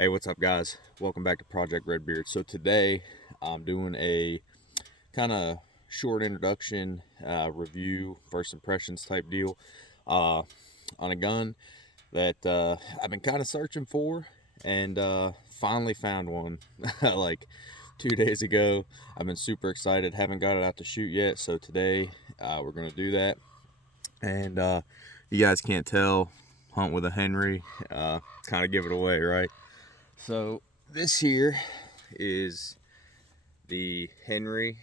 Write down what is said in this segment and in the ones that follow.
Hey, what's up, guys? Welcome back to Project Redbeard. So today I'm doing a kind of short introduction, review, first impressions type deal uh, on a gun that I've been kind of searching for, and finally found one like 2 days ago. I've been super excited. Haven't got it out to shoot yet, so today we're gonna do that. And you guys can't tell, hunt with a Henry, kind of give it away, right? So this here is the Henry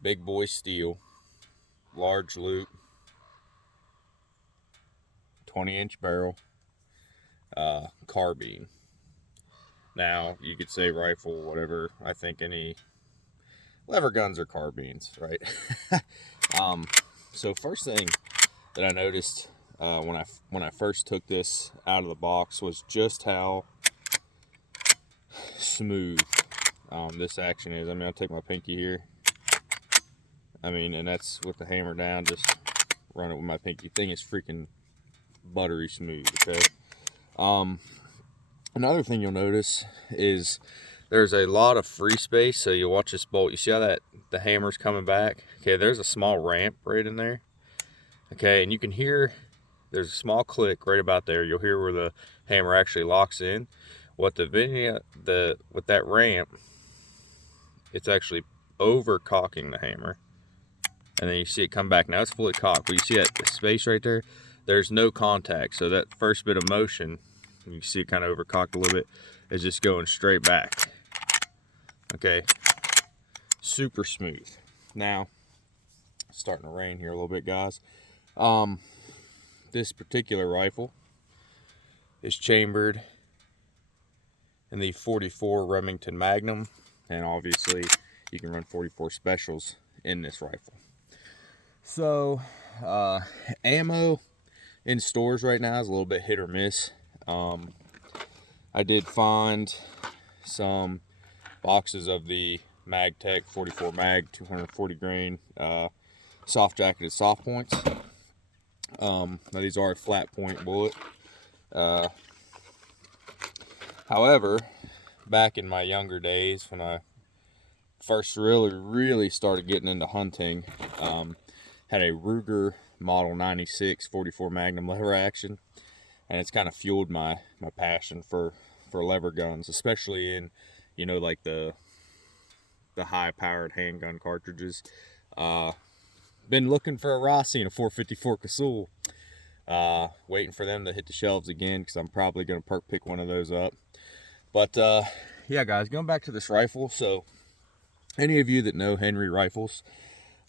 Big Boy Steel large loop 20-inch barrel carbine. Now you could say rifle, whatever. I think any lever guns are carbines, right? So first thing that I noticed when I first took this out of the box was just how smooth this action is. I mean, I'll take my pinky here. I mean, and that's with the hammer down, just run it with my pinky. Thing is freaking buttery smooth, okay? Another thing you'll notice is there's a lot of free space. So you watch this bolt, you see how the hammer's coming back? Okay, there's a small ramp right in there. Okay, and you can hear there's a small click right about there. You'll hear where the hammer actually locks in. With that ramp, it's actually over cocking the hammer. And then you see it come back. Now it's fully cocked, but you see that space right there? There's no contact. So that first bit of motion, you see it kind of overcocked a little bit, is just going straight back. Okay, super smooth. Now, it's starting to rain here a little bit, guys. This particular rifle is chambered in the 44 Remington Magnum, and obviously you can run 44 specials in this rifle. So ammo in stores right now is a little bit hit or miss. I did find some boxes of the MagTech 44 mag 240 grain soft jacketed soft points. Now these are a flat point bullet. However, back in my younger days when I first really started getting into hunting, had a Ruger Model 96 44 Magnum lever action, and it's kind of fueled my passion for lever guns, especially in, you know, like the high powered handgun cartridges. Been looking for a Rossi and a 454 Casull, waiting for them to hit the shelves again, because I'm probably going to pick one of those up. But yeah, guys, going back to this rifle. So any of you that know Henry rifles,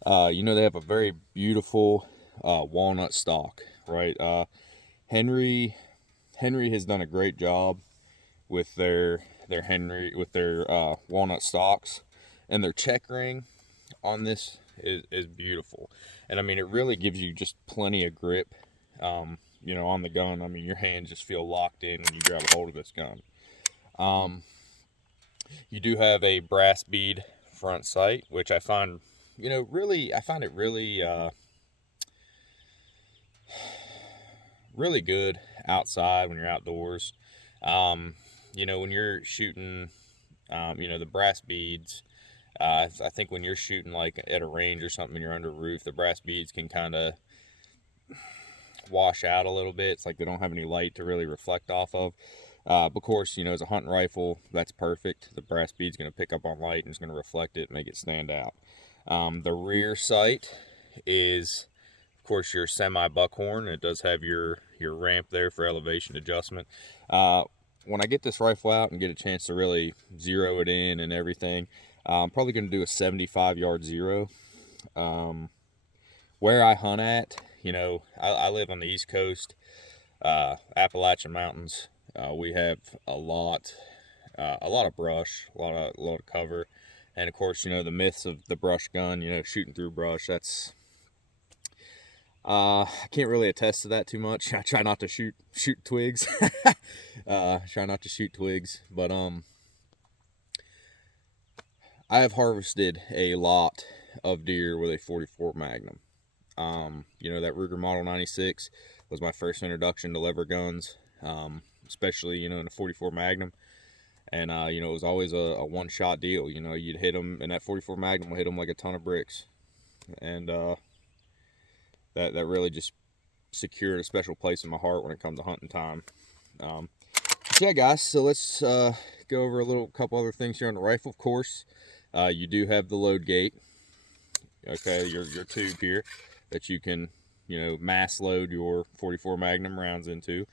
you know they have a very beautiful walnut stock, right? Henry has done a great job with their walnut stocks, and their check ring on this is beautiful. And I mean, it really gives you just plenty of grip, you know, on the gun. I mean, your hands just feel locked in when you grab a hold of this gun. You do have a brass bead front sight, which I find, you know, I find it really good outside when you're outdoors. You know, when you're shooting, you know, the brass beads, I think when you're shooting like at a range or something and you're under a roof, the brass beads can kind of wash out a little bit. It's like they don't have any light to really reflect off of. Of course, you know, as a hunting rifle, that's perfect. The brass bead's going to pick up on light and it's going to reflect it and make it stand out. The rear sight is, of course, your semi buckhorn. It does have your ramp there for elevation adjustment. When I get this rifle out and get a chance to really zero it in and everything, I'm probably going to do a 75-yard zero. Where I hunt at, you know, I live on the East Coast, Appalachian Mountains. We have a lot of brush, a lot of cover, and of course, you know, the myths of the brush gun, you know, shooting through brush. That's I can't really attest to that too much. I try not to shoot twigs. Try not to shoot twigs, but I have harvested a lot of deer with a 44 Magnum. You know, that Ruger Model 96 was my first introduction to lever guns. especially, you know, in a 44 Magnum. And, you know, it was always a one-shot deal. You know, you'd hit them, and that 44 Magnum will hit them like a ton of bricks. And that really just secured a special place in my heart when it comes to hunting time. But yeah, guys, so let's go over a couple other things here on the rifle. Of course, you do have the load gate. Okay, your tube here that you can, you know, mass load your 44 Magnum rounds into,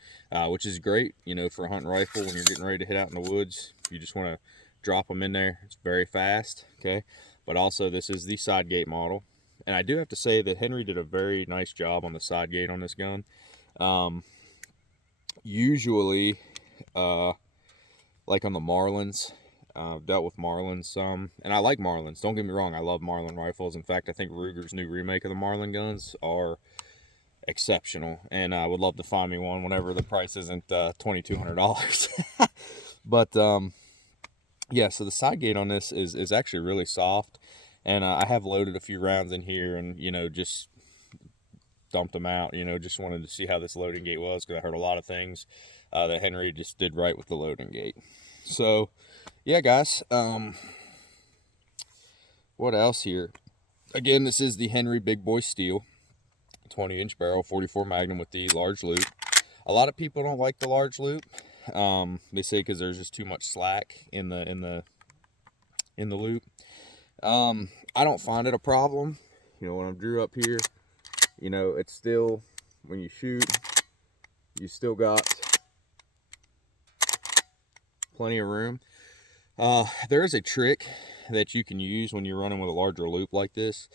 which is great, you know, for a hunting rifle when you're getting ready to hit out in the woods. You just want to drop them in there. It's very fast, okay? But also, this is the side gate model. And I do have to say that Henry did a very nice job on the side gate on this gun. Usually, like on the Marlins, I've dealt with Marlins some, and I like Marlins. Don't get me wrong, I love Marlin rifles. In fact, I think Ruger's new remake of the Marlin guns are exceptional, and I would love to find me one whenever the price isn't $2,200. But yeah, so the side gate on this is actually really soft, and I have loaded a few rounds in here, and you know, just dumped them out. You know, just wanted to see how this loading gate was, because I heard a lot of things that Henry just did right with the loading gate. So yeah, guys, what else here? Again, this is the Henry Big Boy Steel 20-inch barrel 44 Magnum with the large loop. A lot of people don't like the large loop. They say because there's just too much slack in the loop. I don't find it a problem. You know, when I drew up here, you know, it's still, when you shoot, you still got plenty of room. There is a trick that you can use when you're running with a larger loop like this.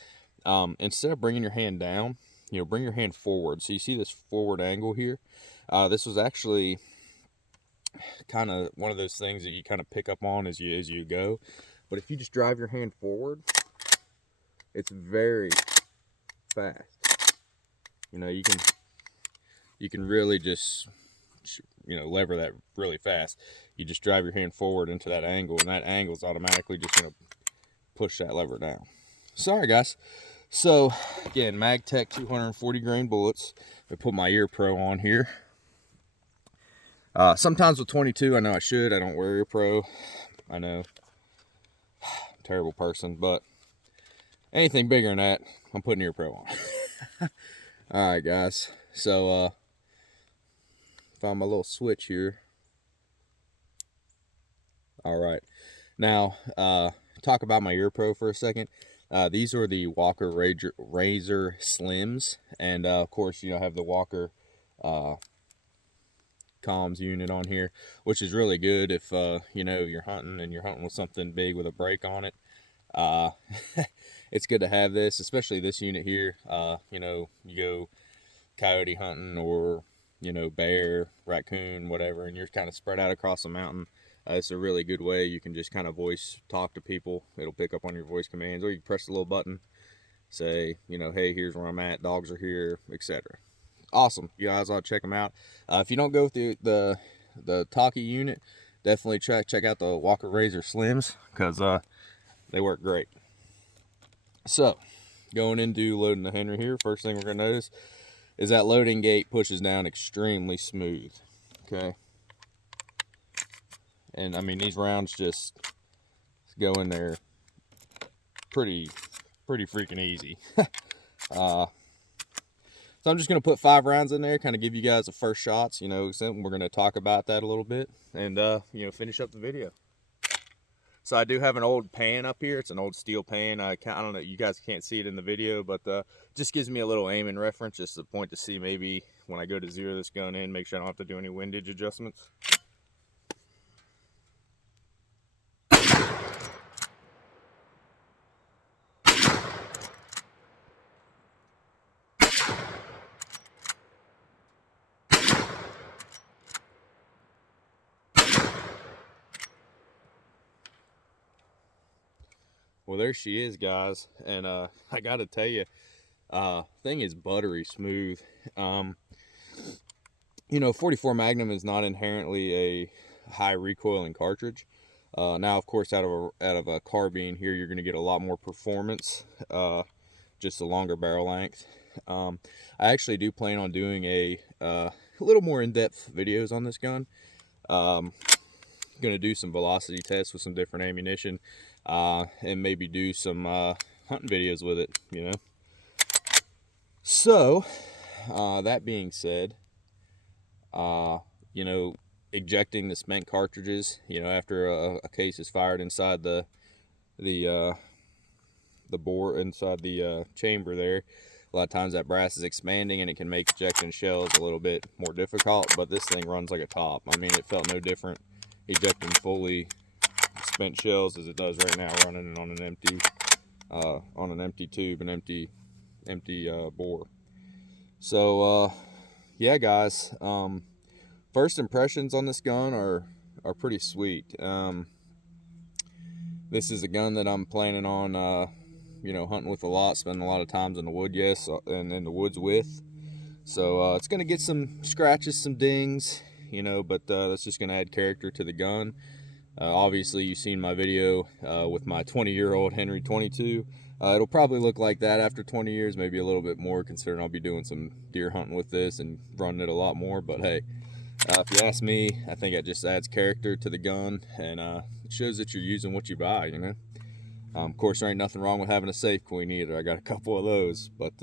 Instead of bringing your hand down, you know, bring your hand forward. So you see this forward angle here. This was actually kind of one of those things that you kind of pick up on as you go. But if you just drive your hand forward, it's very fast. You know, you can really just, you know, lever that really fast. You just drive your hand forward into that angle, and that angle is automatically just going to push that lever down. Sorry, guys. So again, MagTech 240 grain bullets. I put my Ear Pro on here. Sometimes with 22, I know I should. I don't wear Ear Pro. I know, I'm a terrible person, but anything bigger than that, I'm putting Ear Pro on. All right, guys. So found my little switch here. All right, now talk about my Ear Pro for a second. These are the Walker Razor Slims, and of course, you know, I have the Walker comms unit on here, which is really good if you know, you're hunting and you're hunting with something big with a brake on it. It's good to have this, especially this unit here. You know, you go coyote hunting, or you know, bear, raccoon, whatever, and you're kind of spread out across the mountain. It's a really good way. You can just kind of voice talk to people. It'll pick up on your voice commands, or you can press the little button, say, you know, hey, here's where I'm at, dogs are here, etc. Awesome. You guys ought to check them out. If you don't go with the Talkie unit, definitely check out the Walker Razor Slims, because they work great. So going into loading the Henry here, first thing we're going to notice is that loading gate pushes down extremely smooth. Okay, and I mean, these rounds just go in there pretty freaking easy. So I'm just going to put 5 rounds in there, kind of give you guys the first shots. You know, we're going to talk about that a little bit, and you know, finish up the video. So I do have an old pan up here. It's an old steel pan. I don't know, you guys can't see it in the video, but just gives me a little aiming reference, just a point to see maybe when I go to zero this gun in, make sure I don't have to do any windage adjustments. Well, there she is, guys, and I gotta tell you, thing is buttery smooth. You know, 44 Magnum is not inherently a high recoiling cartridge. Now, of course, out of a carbine here, you're going to get a lot more performance, just a longer barrel length. I actually do plan on doing a little more in-depth videos on this gun. Gonna do some velocity tests with some different ammunition, and maybe do some hunting videos with it, you know. So that being said, you know, ejecting the spent cartridges, you know, after a case is fired inside the bore, inside the chamber there, a lot of times that brass is expanding and it can make ejecting shells a little bit more difficult, but this thing runs like a top. I mean, it felt no different ejecting fully spent shells as it does right now, running it on an empty tube, an empty bore. So yeah, guys, first impressions on this gun are pretty sweet. This is a gun that I'm planning on you know, hunting with a lot, spending a lot of times in the wood, yes, and in the woods with. So it's gonna get some scratches, some dings, you know, but that's just gonna add character to the gun. Obviously, you've seen my video with my 20-year-old Henry 22. It'll probably look like that after 20 years, maybe a little bit more, considering I'll be doing some deer hunting with this and running it a lot more. But hey, if you ask me, I think it just adds character to the gun, and it shows that you're using what you buy, you know. Of course, there ain't nothing wrong with having a safe queen either. I got a couple of those. But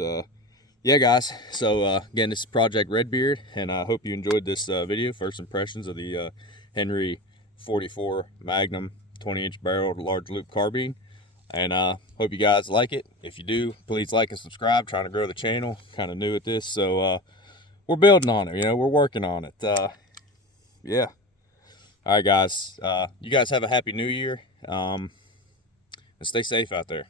yeah, guys, so again, this is Project Redbeard, and I hope you enjoyed this video, first impressions of the Henry 44 Magnum 20-inch barreled large loop carbine. And hope you guys like it. If you do, please like and subscribe. Trying to grow the channel, kind of new at this, so we're building on it, you know, we're working on it. Yeah, all right, guys, you guys have a happy new year, and stay safe out there.